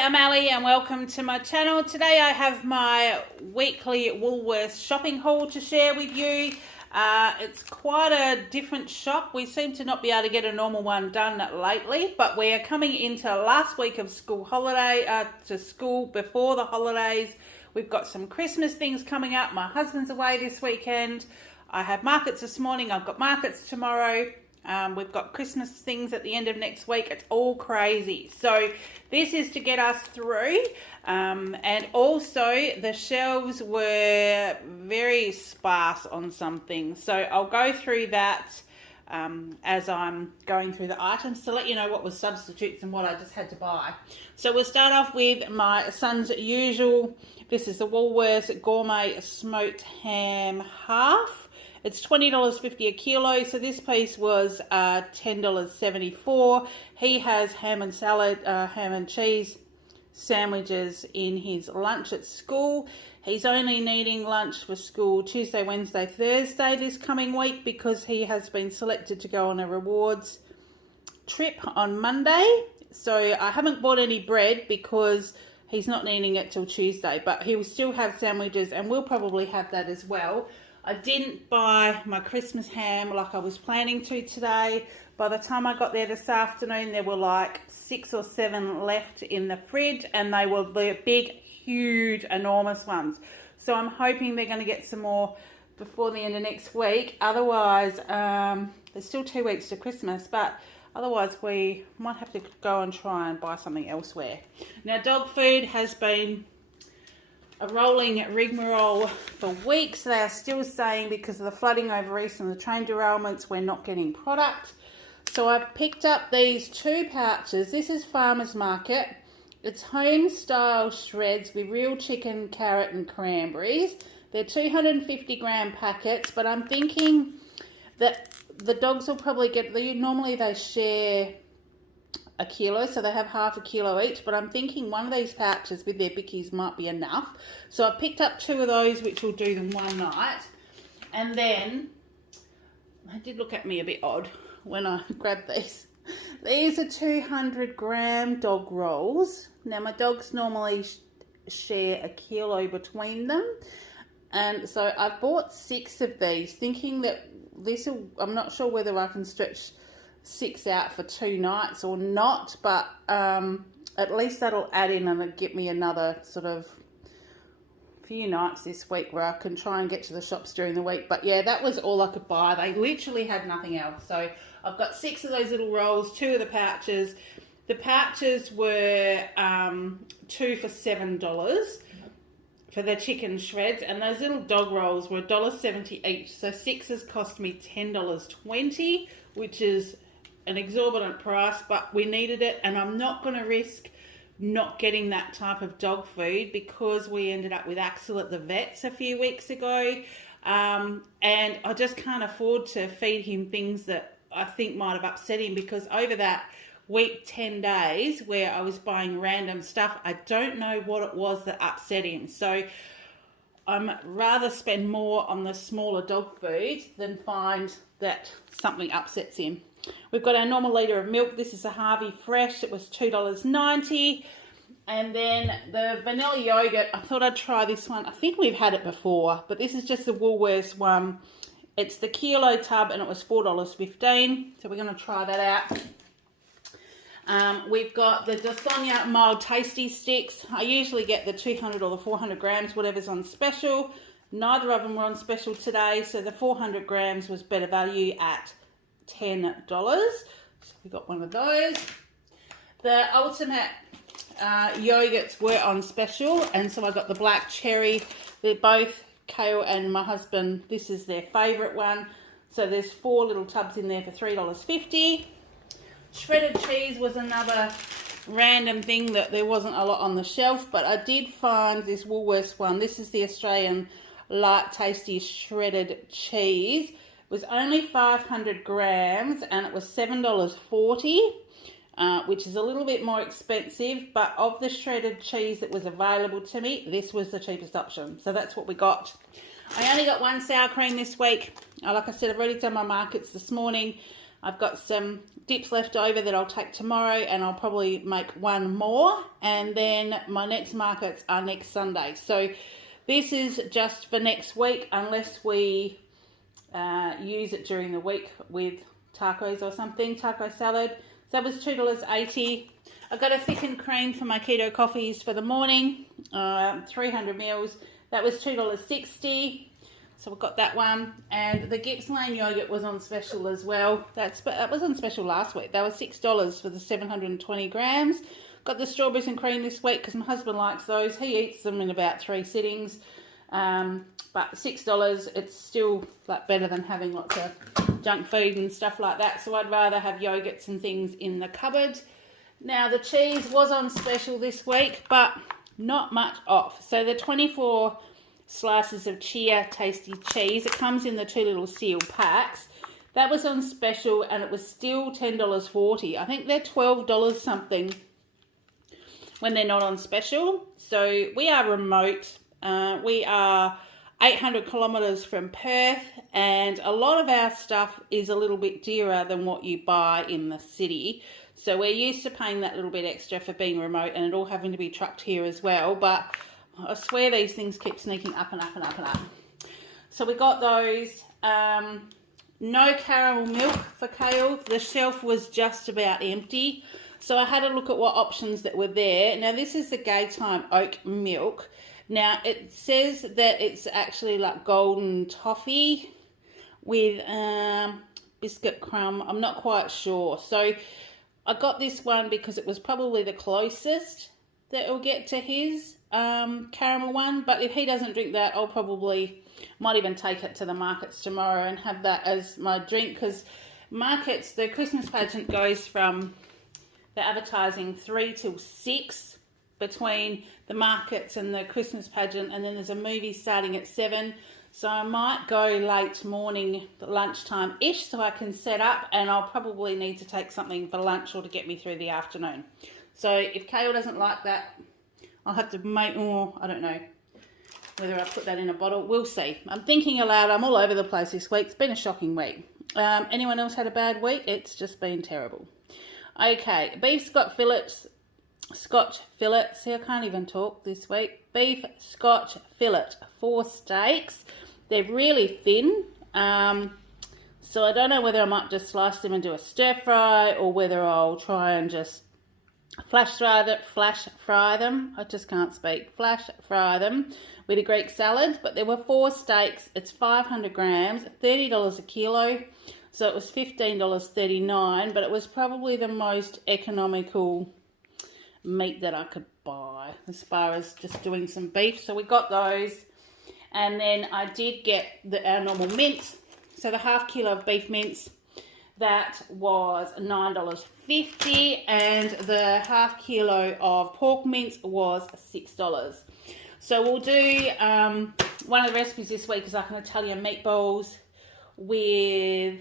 Hi, I'm Ali and welcome to my channel. Today I have my weekly Woolworths shopping haul to share with you. It's quite a different shop. We seem to not be able to get a normal one done lately, but we are coming into last week of school holiday, to school before the holidays. We've got some Christmas things coming up. My husband's away this weekend. I had markets this morning. I've got markets tomorrow. We've got Christmas things at the end of next week. It's all crazy. So this is to get us through. And also the shelves were very sparse on some things. So I'll go through that as I'm going through the items to let you know what was substitutes and what I just had to buy. So we'll start off with my son's usual. This is the Woolworths Gourmet Smoked Ham Half. It's $20.50 a kilo, so this piece was $10.74. He has ham and salad, ham and cheese sandwiches in his lunch at school. He's only needing lunch for school Tuesday, Wednesday, Thursday this coming week because he has been selected to go on a rewards trip on Monday. So I haven't bought any bread because he's not needing it till Tuesday, but he will still have sandwiches and we'll probably have that as well. I didn't buy my Christmas ham like I was planning to today. By the time I got there this afternoon, there were like 6 or 7 left in the fridge, and they were the big, huge, enormous ones. So I'm hoping they're going to get some more before the end of next week. Otherwise, there's still 2 weeks to Christmas, but otherwise we might have to go and try and buy something elsewhere. Now, dog food has been a rolling rigmarole for weeks. They are still saying because of the flooding over east and the train derailments, we're not getting product. So I picked up these 2 pouches. This is Farmer's Market. It's home style shreds with real chicken, carrot and cranberries. They're 250 gram packets, but I'm thinking that the dogs will probably get, normally they share a kilo, so they have half a kilo each, but I'm thinking one of these pouches with their bickies might be enough. So I picked up 2 of those, which will do them one night. And then they did look at me a bit odd when I grabbed these. These are 200 gram dog rolls. Now my dogs normally share a kilo between them, and so I bought 6 of these thinking that this will, I'm not sure whether I can stretch 6 out for 2 nights or not, but at least that'll add in and get me another sort of few nights this week where I can try and get to the shops during the week. But yeah, that was all I could buy. They literally had nothing else. So I've got 6 of those little rolls, 2 of the pouches. The pouches were 2 for $7 for the chicken shreds, and those little dog rolls were $1.70 each. So 6 has cost me $10.20, which is an exorbitant price, but we needed it, and I'm not going to risk not getting that type of dog food because we ended up with Axel at the vets a few weeks ago, and I just can't afford to feed him things that I think might have upset him, because over that week 10 days where I was buying random stuff, I don't know what it was that upset him. So I'm rather spend more on the smaller dog food than find that something upsets him. We've got our normal litre of milk. This is a Harvey Fresh. It was $2.90. And then the vanilla yogurt, I thought I'd try this one. I think we've had it before, but this is just the Woolworths one. It's the kilo tub and it was $4.15. So we're going to try that out. We've got the Dasonia Mild Tasty Sticks. I usually get the 200 or the 400 grams, whatever's on special. Neither of them were on special today, so the 400 grams was better value at $10. So we got one of those. The Ultimate yogurts were on special, and so I got the black cherry. They're both Kale and my husband, this is their favourite one. So there's 4 little tubs in there for $3.50. Shredded cheese was another random thing that there wasn't a lot on the shelf, but I did find this Woolworths one. This is the Australian Light Tasty Shredded Cheese. It was only 500 grams and it was $7.40, which is a little bit more expensive, but of the shredded cheese that was available to me, this was the cheapest option. So that's what we got. I only got 1 sour cream this week. Like I said, I've already done my markets this morning. I've got some dips left over that I'll take tomorrow, and I'll probably make one more, and then my next markets are next Sunday. So this is just for next week, unless we use it during the week with tacos or something, taco salad. So that was $2.80. I got a thickened cream for my keto coffees for the morning, 300 mils. That was $2.60. So we've got that one. And the Gippsland yogurt was on special as well. That was on special last week. That was $6 for the 720 grams. Got the strawberries and cream this week because my husband likes those. He eats them in about 3 sittings. But $6, it's still like better than having lots of junk food and stuff like that. So I'd rather have yogurts and things in the cupboard. Now the cheese was on special this week, but not much off. So the 24 slices of Chia tasty cheese, it comes in the 2 little seal packs. That was on special and it was still $10.40. I think they're $12 something when they're not on special. So we are remote. We are 800 kilometres from Perth, and a lot of our stuff is a little bit dearer than what you buy in the city. So we're used to paying that little bit extra for being remote and it all having to be trucked here as well. But I swear these things keep sneaking up and up and up and up. So we got those. No caramel milk for kale. The shelf was just about empty. So I had a look at what options that were there. Now this is the Gaytime oat milk. Now it says that it's actually like golden toffee with biscuit crumb. I'm not quite sure. So I got this one because it was probably the closest that it'll get to his caramel one. But if he doesn't drink that, I'll probably might even take it to the markets tomorrow and have that as my drink, because markets, the Christmas pageant goes from the advertising 3 till 6 between the markets and the Christmas pageant, and then there's a movie starting at 7. So I might go late morning, lunchtime-ish, so I can set up, and I'll probably need to take something for lunch or to get me through the afternoon. So if Kale doesn't like that, I'll have to make more. I don't know whether I put that in a bottle. We'll see. I'm thinking aloud. I'm all over the place this week. It's been a shocking week. Anyone else had a bad week? It's just been terrible. Okay, beef Scotch fillets. See, I can't even talk this week. Beef Scotch fillet, 4 steaks. They're really thin. So I don't know whether I might just slice them and do a stir fry, or whether I'll try and just flash fry them. I just can't speak. Flash fry them with a Greek salad. But there were 4 steaks. It's 500 grams, $30 a kilo. So it was $15.39, but it was probably the most economical meat that I could buy as far as just doing some beef. So we got those, and then I did get our normal mince. So the half kilo of beef mince, that was $9.50, and the half kilo of pork mince was $6. So we'll do one of the recipes this week is like an Italian meatballs with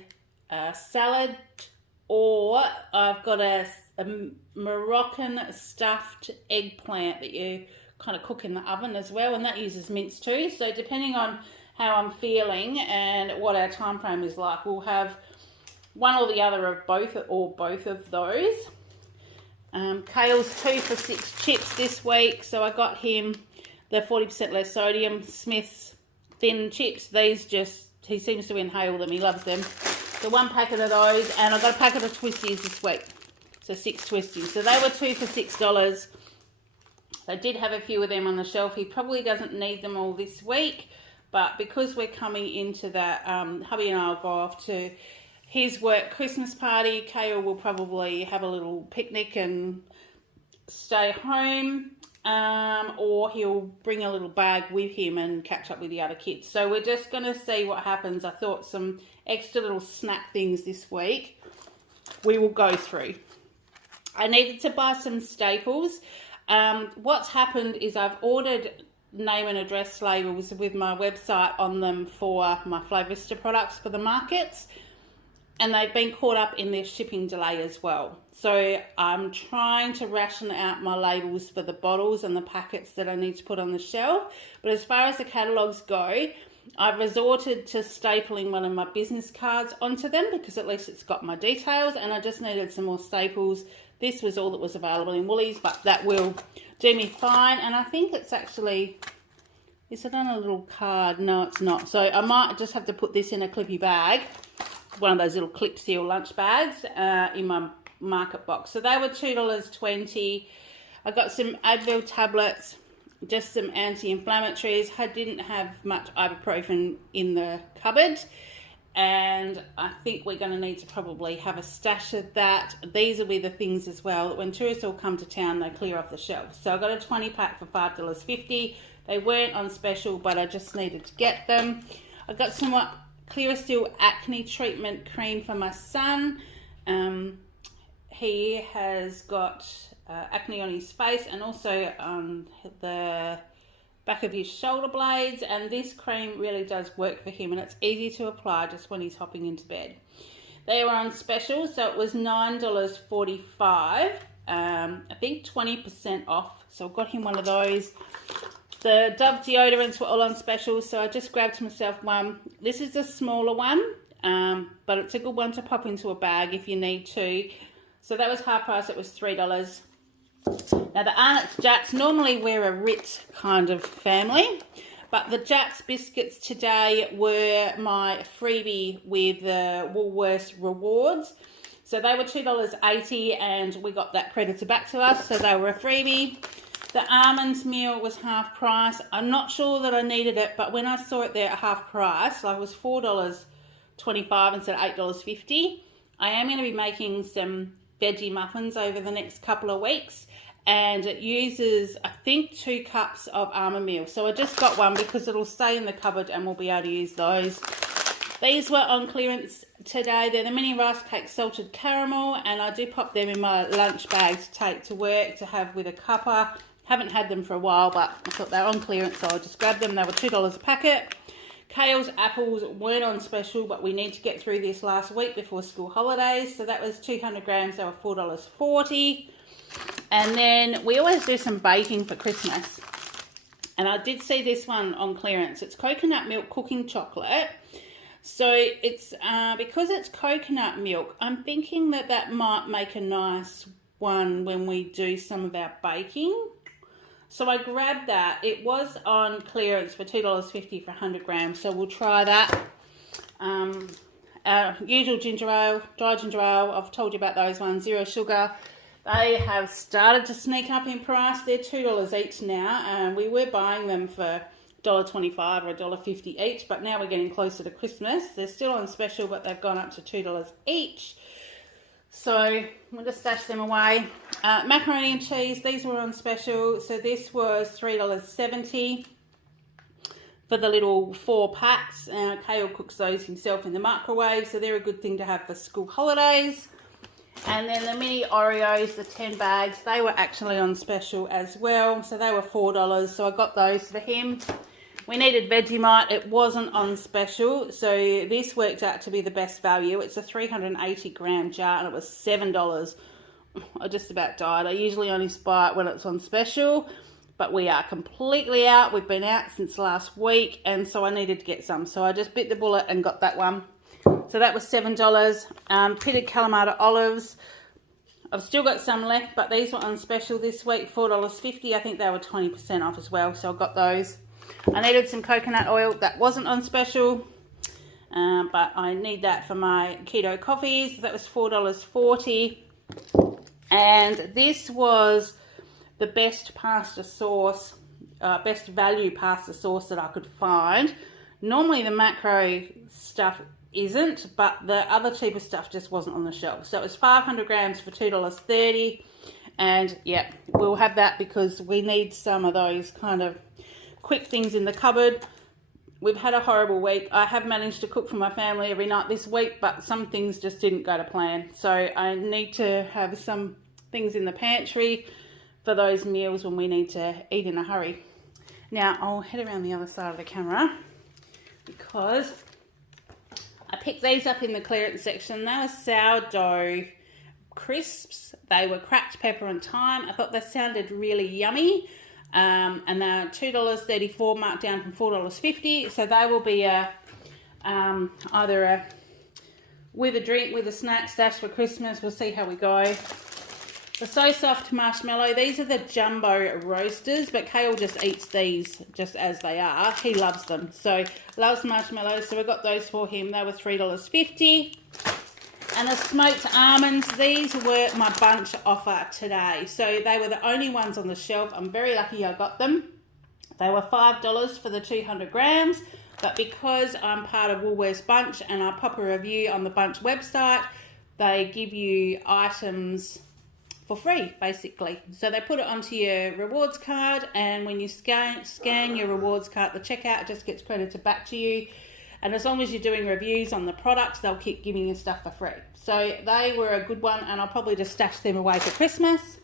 a salad, or I've got a Moroccan stuffed eggplant that you kind of cook in the oven as well, and that uses mince too. So depending on how I'm feeling and what our time frame is like, we'll have one or the other of both, or both of those. Kale's 2 for $6 chips this week, so I got him the 40% less sodium Smith's thin chips. These he seems to inhale them, he loves them. So 1 packet of those, and I got a packet of Twisties this week. So 6 Twisties. So they were 2 for $6. I did have a few of them on the shelf. He probably doesn't need them all this week, but because we're coming into that, hubby and I will go off to his work Christmas party. Kale will probably have a little picnic and stay home, or he'll bring a little bag with him and catch up with the other kids. So we're just going to see what happens. I thought some extra little snack things this week we will go through. I needed to buy some staples. What's happened is I've ordered name and address labels with my website on them for my Flavista products for the markets, and they've been caught up in their shipping delay as well. So I'm trying to ration out my labels for the bottles and the packets that I need to put on the shelf. But as far as the catalogues go, I've resorted to stapling one of my business cards onto them because at least it's got my details, and I just needed some more staples. This was all that was available in Woolies, but that will do me fine. And I think it's actually, is it on a little card? No, it's not. So I might just have to put this in a clippy bag, one of those little clip seal lunch bags in my market box. So they were $2.20. I got some Advil tablets, just some anti-inflammatories. I didn't have much ibuprofen in the cupboard, and I think we're going to need to probably have a stash of that. These will be the things as well that when tourists all come to town, they clear off the shelves. So I got a 20 pack for $5.50. They weren't on special, but I just needed to get them. I got some Clear Steel acne treatment cream for my son. He has got acne on his face and also on the back of his shoulder blades, and this cream really does work for him, and it's easy to apply just when he's hopping into bed. They were on special, so it was $9.45. I think 20% off, so I got him one of those. The Dove deodorants were all on special, so I just grabbed myself one. This is a smaller one, but it's a good one to pop into a bag if you need to. So that was half price, it was $3. Now the Arnott's Jats, normally we're a Ritz kind of family, but the Jats biscuits today were my freebie with the Woolworths rewards. So they were $2.80 and we got that credited back to us, so they were a freebie. The almonds meal was half price. I'm not sure that I needed it, but when I saw it there at half price, like it was $4.25 instead of $8.50. I am going to be making some veggie muffins over the next couple of weeks, and it uses I think 2 cups of almond meal, so I just got one because it'll stay in the cupboard and we'll be able to use those. These were on clearance today. They're the mini rice cake salted caramel, and I do pop them in my lunch bag to take to work to have with a cuppa. Haven't had them for a while, but I thought they were on clearance, so I just grabbed them. They were $2 a packet. Kale's apples weren't on special, but we need to get through this last week before school holidays. So that was 200 grams, they were $4.40. And then we always do some baking for Christmas. And I did see this one on clearance. It's coconut milk cooking chocolate. So it's because it's coconut milk, I'm thinking that that might make a nice one when we do some of our baking. So I grabbed that. It was on clearance for $2.50 for 100 grams. So we'll try that. Our usual ginger ale, dry ginger ale. I've told you about those ones. 0 sugar. They have started to sneak up in price. They're $2 each now. And we were buying them for $1.25 or $1.50 each. But now we're getting closer to Christmas. They're still on special, but they've gone up to $2 each. So we'll just stash them away. Macaroni and cheese, these were on special. So this was $3.70 for the little 4 packs. Kale cooks those himself in the microwave, so they're a good thing to have for school holidays. And then the mini Oreos, the 10 bags, they were actually on special as well. So they were $4, so I got those for him. We needed Vegemite. It wasn't on special, so this worked out to be the best value. It's a 380 gram jar and it was $7. I just about died. I usually only buy it when it's on special, but we are completely out. We've been out since last week, and so I needed to get some. So I just bit the bullet and got that one. So that was $7. Pitted Kalamata olives. I've still got some left, but these were on special this week, $4.50. I think they were 20% off as well, so I got those. I needed some coconut oil. That wasn't on special, but I need that for my keto coffees. That was $4.40. And this was the best pasta sauce, best value pasta sauce that I could find. Normally the macro stuff isn't, but the other cheaper stuff just wasn't on the shelf. So it was 500 grams for $2.30. And yeah, we'll have that because we need some of those kind of quick things in the cupboard. We've had a horrible week. I have managed to cook for my family every night this week, but some things just didn't go to plan. So I need to have some things in the pantry for those meals when we need to eat in a hurry. Now I'll head around the other side of the camera because I picked these up in the clearance section. They were sourdough crisps. They were cracked pepper and thyme. I thought they sounded really yummy. and they're $2.34, marked down from $4.50. So they will be either a with a drink, with a snack stash for Christmas. We'll see how we go. The So Soft Marshmallow, these are the jumbo roasters, but Kale just eats these just as they are. He loves them, so loves marshmallows, so we got those for him. They were $3.50. And the smoked almonds, these were my bunch offer today, so they were the only ones on the shelf. I'm very lucky I got them. They were $5 for the 200 grams, but because I'm part of Woolworths Bunch and I pop a review on the Bunch website, they give you items for free, basically. So they put it onto your rewards card, and when you scan your rewards card at the checkout, it just gets credited back to you. And as long as you're doing reviews on the products, they'll keep giving you stuff for free. So they were a good one, and I'll probably just stash them away for Christmas.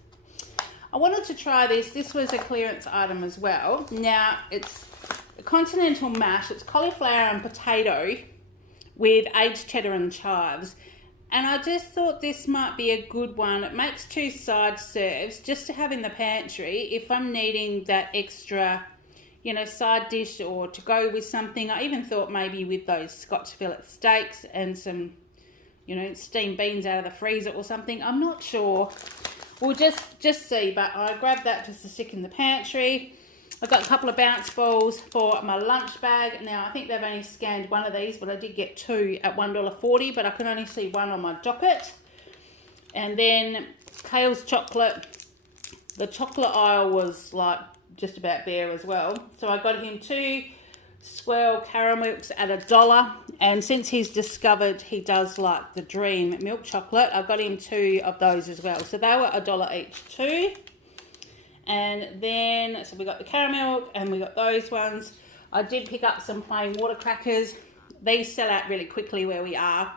I wanted to try this. This was a clearance item as well. Now, it's a continental mash. It's cauliflower and potato with aged cheddar and chives. And I just thought this might be a good one. It makes 2 side serves just to have in the pantry if I'm needing that extra, you know, side dish or to go with something. I even thought maybe with those Scotch fillet steaks and some, you know, steamed beans out of the freezer or something. I'm not sure. We'll just see. But I grabbed that just to stick in the pantry. I've got a couple of bounce balls for my lunch bag. Now, I think they've only scanned one of these, but I did get 2 at $1.40, but I can only see one on my docket. And then Kale's chocolate. The chocolate aisle was like just about bare as well. So I got him 2 swirl caramels at $1. And since he's discovered he does like the Dream milk chocolate, I got him 2 of those as well. So they were $1 each too. And then, so we got the caramel and we got those ones. I did pick up some plain water crackers. These sell out really quickly where we are,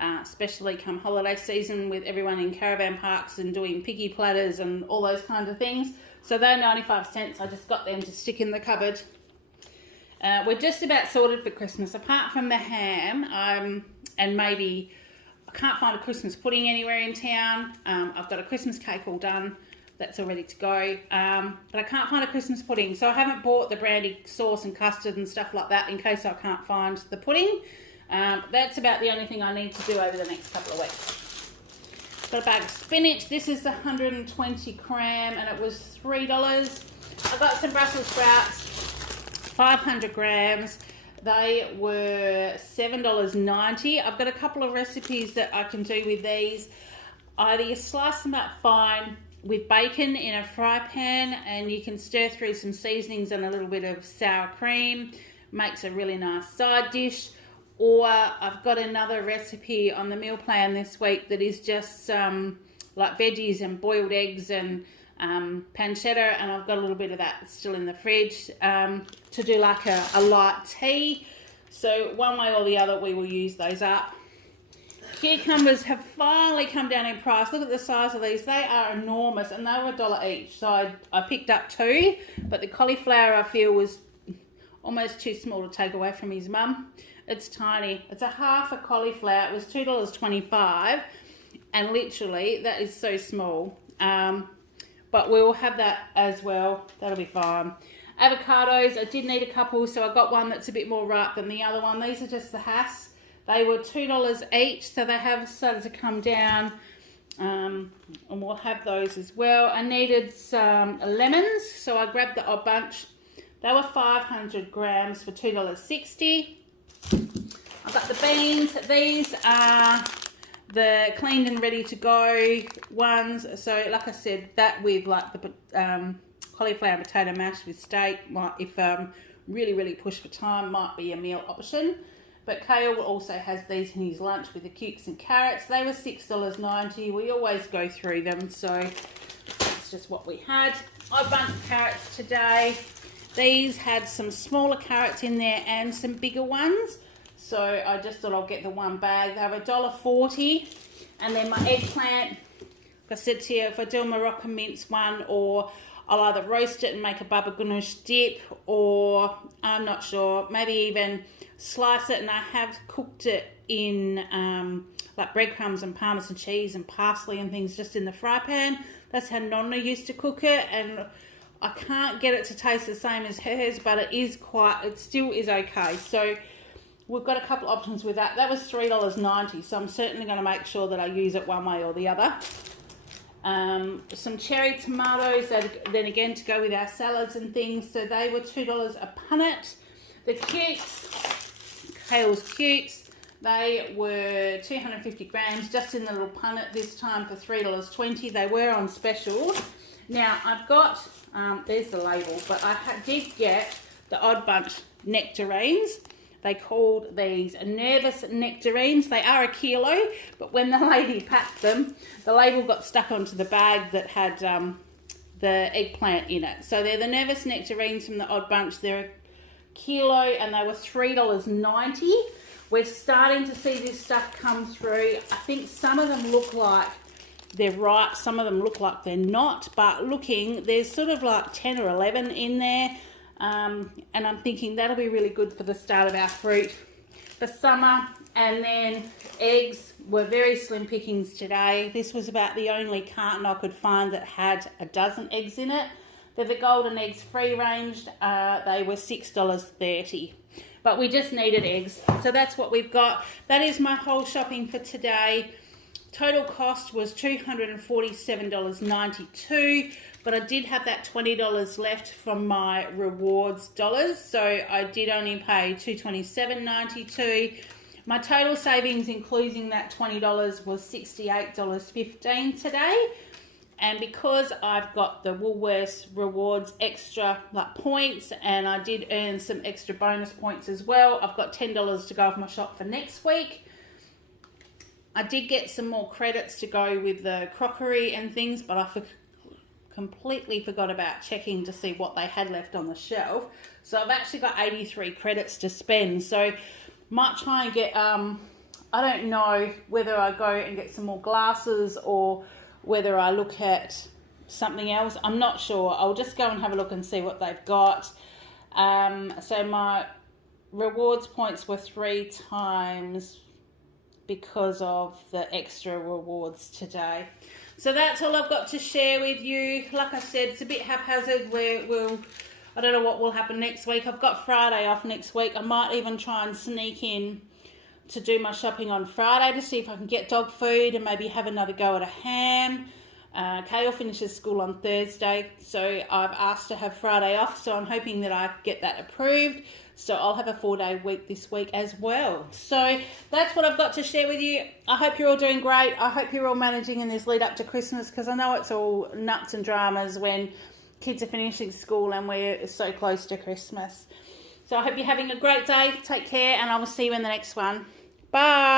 especially come holiday season with everyone in caravan parks and doing piggy platters and all those kinds of things. So they're 95 cents. I just got them to stick in the cupboard. We're just about sorted for Christmas. Apart from the ham, and maybe I can't find a Christmas pudding anywhere in town. I've got a Christmas cake all done. That's all ready to go, but I can't find a Christmas pudding, so I haven't bought the brandy sauce and custard and stuff like that in case I can't find the pudding. That's about the only thing I need to do over the next couple of weeks. Got a bag of spinach. This is the 120 gram and it was $3. I got some Brussels sprouts, 500 grams. They were $7.90. I've got a couple of recipes that I can do with these. Either you slice them up fine with bacon in a fry pan, and you can stir through some seasonings and a little bit of sour cream. Makes a really nice side dish. Or I've got another recipe on the meal plan this week that is just like veggies and boiled eggs and pancetta, and I've got a little bit of that still in the fridge to do like a light tea. So one way or the other we will use those up. Cucumbers have finally come down in price. Look at the size of these. They are enormous, and they were $1 each. So I picked up 2, but the cauliflower I feel was almost too small to take away from his mum. It's tiny. It's a half a cauliflower. It was $2.25, and literally that is so small. But we'll have that as well. That'll be fine. Avocados, I did need a couple, so I got one that's a bit more ripe than the other one. These are just the Hass. They were $2 each, so they have started to come down, and we'll have those as well. I needed some lemons, so I grabbed the odd bunch. They were 500 grams for $2.60. I've got the beans. These are the cleaned and ready to go ones. So like I said, that with like the cauliflower and potato mash with steak, might, if really push for time, might be a meal option. But Kale also has these in his lunch with the cukes and carrots. They were $6.90. We always go through them, so that's just what we had. I bunched carrots today. These had some smaller carrots in there and some bigger ones. So I just thought I'll get the one bag. They were $1.40. And then my eggplant, like I said to you, if I do a Moroccan mince one, or I'll either roast it and make a baba ganoush dip, or I'm not sure, maybe even slice it, and I have cooked it in like breadcrumbs and parmesan cheese and parsley and things just in the fry pan. That's how Nonna used to cook it, and I can't get it to taste the same as hers, but it still is okay. So we've got a couple of options with that. That was $3.90, so I'm certainly going to make sure that I use it one way or the other. Some cherry tomatoes, then again to go with our salads and things, so they were $2 a punnet. The cukes, Hale's cukes, they were 250 grams, just in the little punnet this time for $3.20. They were on special. Now I've got, there's the label, but I did get the Odd Bunch nectarines. They called these nervous nectarines. They are 1 kilo, but when the lady packed them, the label got stuck onto the bag that had the eggplant in it. So they're the nervous nectarines from the Odd Bunch. They're 1 kilo and they were $3.90. We're starting to see this stuff come through. I think some of them look like they're ripe, some of them look like they're not, but looking, there's sort of like 10 or 11 in there. And I'm thinking that'll be really good for the start of our fruit for summer. And then eggs were very slim pickings today. This was about the only carton I could find that had a dozen eggs in it. They're the golden eggs free ranged. They were $6.30. But we just needed eggs. So that's what we've got. That is my whole shopping for today. Total cost was $247.92, but I did have that $20 left from my rewards dollars, so I did only pay $227.92. My total savings, including that $20, was $68.15 today. And because I've got the Woolworths rewards extra points, and I did earn some extra bonus points as well, I've got $10 to go off my shop for next week. I did get some more credits to go with the crockery and things, but I completely forgot about checking to see what they had left on the shelf. So I've actually got 83 credits to spend. So might try and get, I don't know whether I go and get some more glasses or whether I look at something else. I'm not sure. I'll just go and have a look and see what they've got. So my rewards points were 3 times because of the extra rewards today. So that's all I've got to share with you. Like I said, it's a bit haphazard. I don't know what will happen next week. I've got Friday off next week. I might even try and sneak in to do my shopping on Friday to see if I can get dog food and maybe have another go at a ham. Kale finishes school on Thursday, so I've asked to have Friday off, so I'm hoping that I get that approved. So I'll have a 4-day week this week as well. So that's what I've got to share with you. I hope you're all doing great. I hope you're all managing in this lead up to Christmas, because I know it's all nuts and dramas when kids are finishing school and we're so close to Christmas. So I hope you're having a great day. Take care, and I will see you in the next one. Bye.